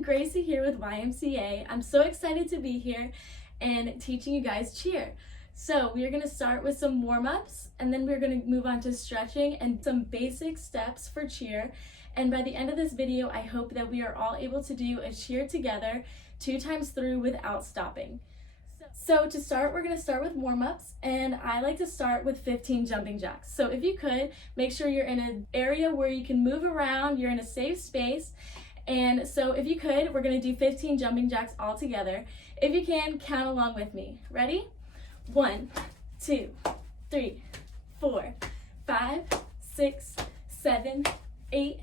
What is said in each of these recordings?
everyone, Gracie here with YMCA. I'm so excited to be here and teaching you guys cheer. So we are going to start with some warm-ups and then we're going to move on to stretching and some basic steps for cheer. And by the end of this video, I hope that we are all able to do a cheer together 2 times through without stopping. So to start, we're going to start with warm-ups, and I like to start with 15 jumping jacks. So if you could, make sure you're in an area where you can move around, you're in a safe space. And so if you could, we're going to do 15 jumping jacks all together. If you can, count along with me. Ready? 1, 2, 3, 4, 5, 6, 7, 8,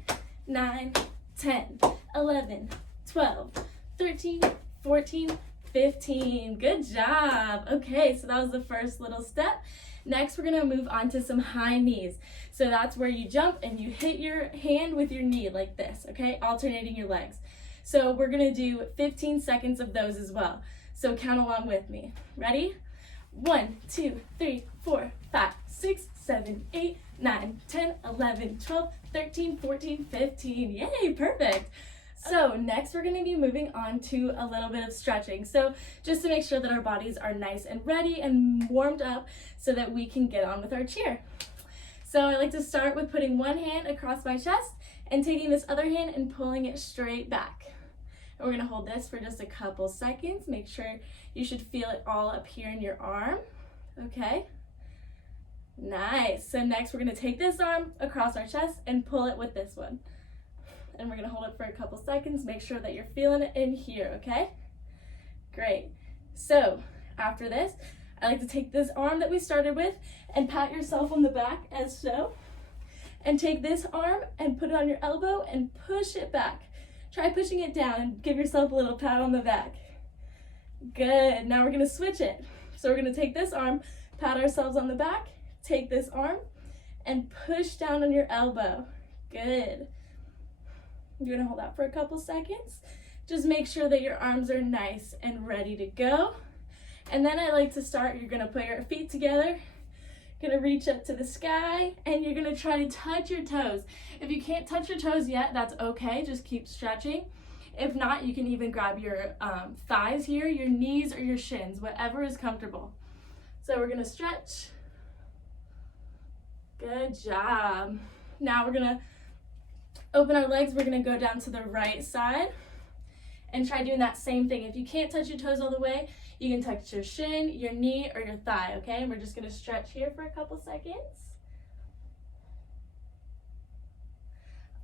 9, 10, 11, 12, 13, 14, 15. Good job. Okay, so that was the first little step. Next, we're going to move on to some high knees. So that's where you jump and you hit your hand with your knee like this, okay? Alternating your legs. So we're going to do 15 seconds of those as well. So count along with me. Ready? 1, 2, 3, 4, 5, 6, 7, 8, 9, 10, 11, 12, 13, 14, 15. Yay, perfect. So next we're going to be moving on to a little bit of stretching. So just to make sure that our bodies are nice and ready and warmed up so that we can get on with our cheer. So I like to start with putting one hand across my chest and taking this other hand and pulling it straight back. And we're going to hold this for just a couple seconds. Make sure you should feel it all up here in your arm. Okay. Nice. So next we're going to take this arm across our chest and pull it with this one. And we're going to hold it for a couple seconds. Make sure that you're feeling it in here, okay? Great. So after this, I like to take this arm that we started with and pat yourself on the back as so. And take this arm and put it on your elbow and push it back. Try pushing it down and give yourself a little pat on the back. Good. Now we're going to switch it. So we're going to take this arm, pat ourselves on the back, take this arm, and push down on your elbow. Good. You're going to hold that for a couple seconds. Just make sure that your arms are nice and ready to go. And then I like to start, you're going to put your feet together, going to reach up to the sky, and you're going to try to touch your toes. If you can't touch your toes yet, that's okay. Just keep stretching. If not, you can even grab your thighs here, your knees, or your shins, whatever is comfortable. So we're going to stretch. Good job. Now we're going to open our legs. We're going to go down to the right side and try doing that same thing. If you can't touch your toes all the way, you can touch your shin, your knee, or your thigh, okay? And we're just going to stretch here for a couple seconds.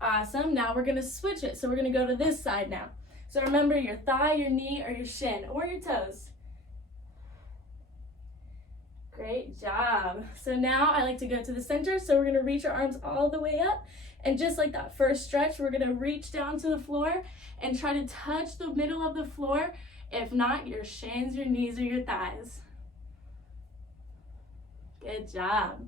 Awesome. Now we're going to switch it. So we're going to go to this side now. So remember your thigh, your knee, or your shin, or your toes. Great job. So now I like to go to the center. So we're going to reach our arms all the way up. And just like that first stretch, we're going to reach down to the floor and try to touch the middle of the floor. If not, your shins, your knees, or your thighs. Good job.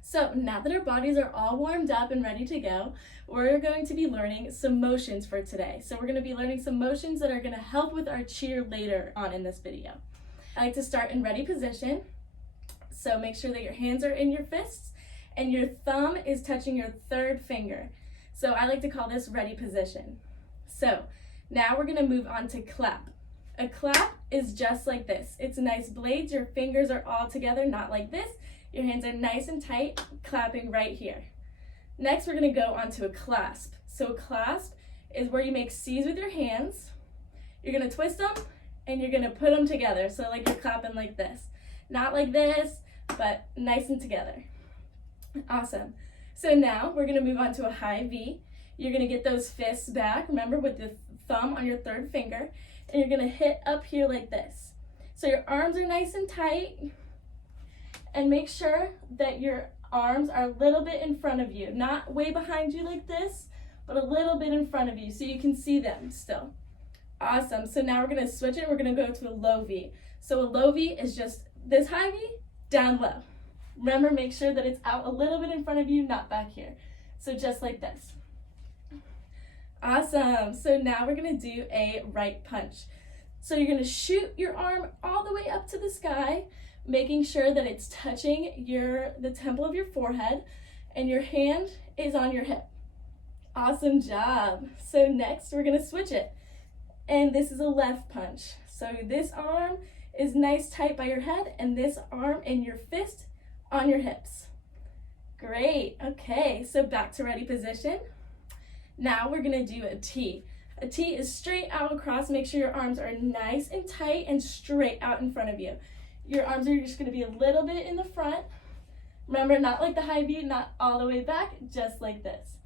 So now that our bodies are all warmed up and ready to go, we're going to be learning some motions for today. So we're going to be learning some motions that are going to help with our cheer later on in this video. I like to start in ready position. So make sure that your hands are in your fists and your thumb is touching your third finger. So I like to call this ready position. So now we're going to move on to clap. A clap is just like this. It's nice blades. Your fingers are all together, not like this. Your hands are nice and tight, clapping right here. Next, we're going to go on to a clasp. So a clasp is where you make C's with your hands. You're going to twist them and you're going to put them together. So like you're clapping like this. Not like this, but nice and together. Awesome. So now we're going to move on to a high V. You're going to get those fists back, remember, with the thumb on your third finger, and you're going to hit up here like this. So your arms are nice and tight, and make sure that your arms are a little bit in front of you, not way behind you like this, but a little bit in front of you so you can see them still. Awesome. So now we're going to switch it. We're going to go to a low V. So a low V is just this high V, down low. Remember, make sure that it's out a little bit in front of you, not back here. So just like this. Awesome. So now we're going to do a right punch. So you're going to shoot your arm all the way up to the sky, making sure that it's touching the temple of your forehead, and your hand is on your hip. Awesome job. So next we're gonna switch it. And this is a left punch. So this arm is nice tight by your head and this arm and your fist on your hips. Great, okay, so back to ready position. Now we're gonna do a T. A T is straight out across. Make sure your arms are nice and tight and straight out in front of you. Your arms are just gonna be a little bit in the front. Remember, not like the high V, not all the way back, just like this.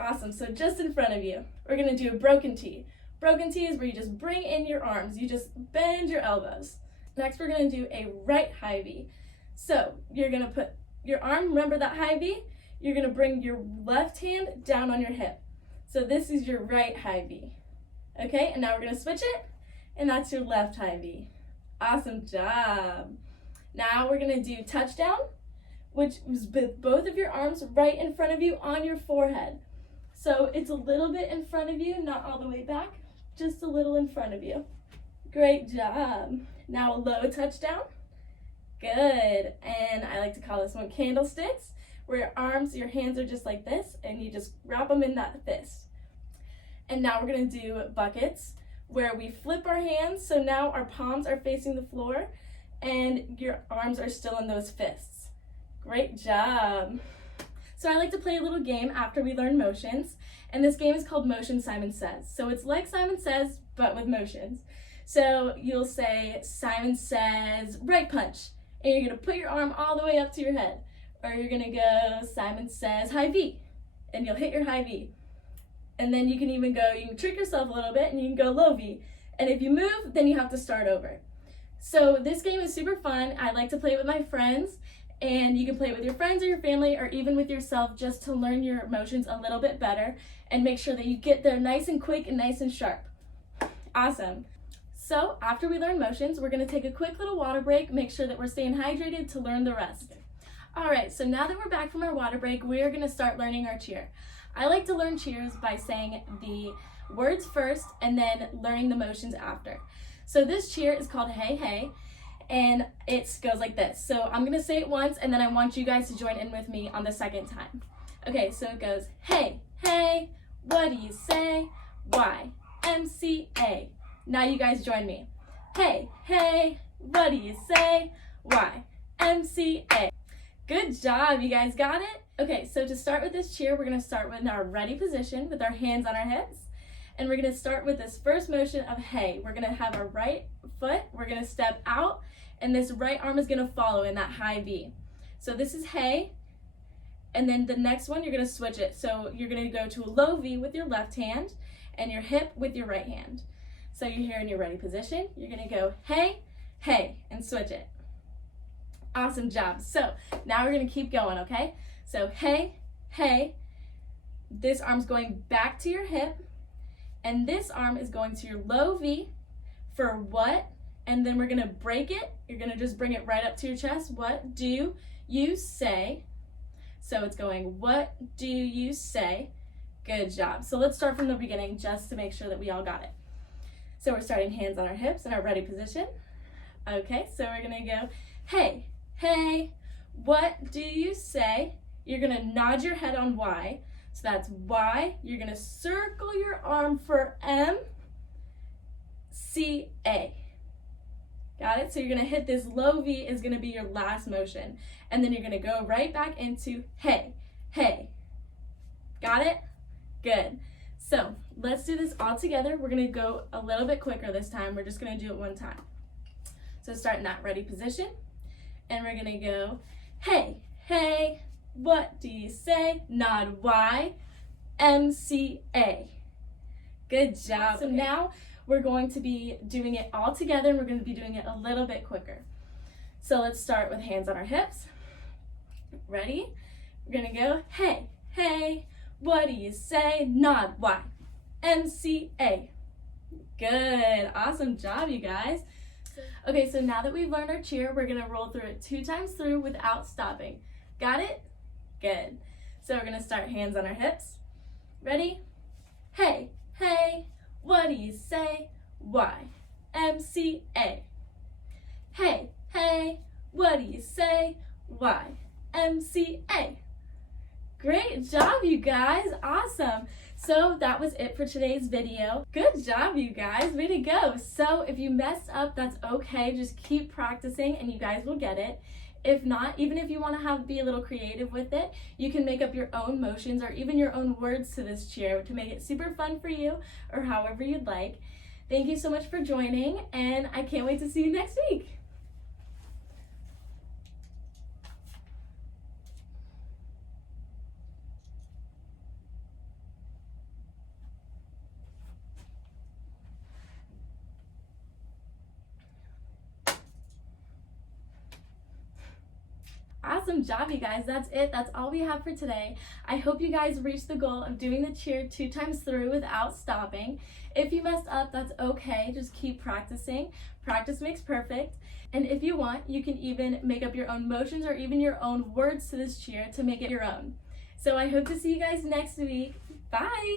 Awesome, so just in front of you. We're gonna do a broken T. Broken T is where you just bring in your arms. You just bend your elbows. Next, we're gonna do a right high V. So you're gonna put your arm, remember that high V? You're gonna bring your left hand down on your hip. So this is your right high V. Okay, and now we're gonna switch it, and that's your left high V. Awesome job. Now we're gonna do touchdown, which is with both of your arms right in front of you on your forehead. So it's a little bit in front of you, not all the way back, just a little in front of you. Great job. Now a low touchdown. Good. And I like to call this one candlesticks, where your arms, your hands are just like this, and you just wrap them in that fist. And now we're going to do buckets, where we flip our hands, so now our palms are facing the floor, and your arms are still in those fists. Great job. So I like to play a little game after we learn motions, and this game is called Motion Simon Says. So it's like Simon Says, but with motions. So you'll say, Simon says, right punch, and you're gonna put your arm all the way up to your head. Or you're gonna go, Simon says, high V, and you'll hit your high V. And then you can even go, you can trick yourself a little bit, and you can go low V. And if you move, then you have to start over. So this game is super fun. I like to play it with my friends, and you can play it with your friends or your family or even with yourself just to learn your motions a little bit better and make sure that you get there nice and quick and nice and sharp. Awesome. So after we learn motions, we're gonna take a quick little water break, make sure that we're staying hydrated to learn the rest. All right, so now that we're back from our water break, we are gonna start learning our cheer. I like to learn cheers by saying the words first and then learning the motions after. So this cheer is called Hey Hey, and it goes like this. So I'm gonna say it once, and then I want you guys to join in with me on the second time. Okay, so it goes, hey, hey, what do you say? YMCA. Now you guys join me. Hey, hey, what do you say? YMCA. Good job, you guys got it? Okay, so to start with this cheer, we're gonna start with our ready position with our hands on our hips. And we're gonna start with this first motion of hey. We're gonna have our right foot, we're gonna step out, and this right arm is gonna follow in that high V. So this is hey, and then the next one, you're gonna switch it. So you're gonna go to a low V with your left hand, and your hip with your right hand. So you're here in your ready position, you're gonna go hey, hey, and switch it. Awesome job. So now we're gonna keep going, okay? So hey, hey, this arm's going back to your hip, and this arm is going to your low V for what, and then we're gonna break it. You're gonna just bring it right up to your chest. What do you say? So it's going, what do you say? Good job. So let's start from the beginning just to make sure that we all got it. So we're starting hands on our hips in our ready position. Okay, so we're gonna go, hey, hey, what do you say? You're gonna nod your head on Y. So that's Y. You're gonna circle your arm for M, C, A. Got it? So you're gonna hit this low V is gonna be your last motion. And then you're gonna go right back into hey, hey. Got it? Good. So let's do this all together. We're gonna go a little bit quicker this time. We're just gonna do it one time. So start in that ready position. And we're gonna go, hey, hey, what do you say? Nod Y, M, C, A. Good job. So now we're going to be doing it all together, and we're going to be doing it a little bit quicker. So let's start with hands on our hips. Ready? We're going to go, hey, hey, what do you say? Nod Y, M, C, A. Good. Awesome job, you guys. Okay, so now that we've learned our cheer, we're going to roll through it 2 times through without stopping. Got it? Good. So we're going to start hands on our hips. Ready? Hey, hey, what do you say? Y, M, C, A. Hey, hey, what do you say? Y, M, C, A. Great job, you guys. Awesome. So that was it for today's video. Good job, you guys. Way to go. So if you messed up, that's okay. Just keep practicing and you guys will get it. If not, even if you want to be a little creative with it, you can make up your own motions or even your own words to this cheer to make it super fun for you or however you'd like. Thank you so much for joining, and I can't wait to see you next week. Awesome job, you guys. That's it. That's all we have for today. I hope you guys reached the goal of doing the cheer 2 times through without stopping. If you messed up, that's okay. Just keep practicing. Practice makes perfect. And if you want, you can even make up your own motions or even your own words to this cheer to make it your own. So I hope to see you guys next week. Bye!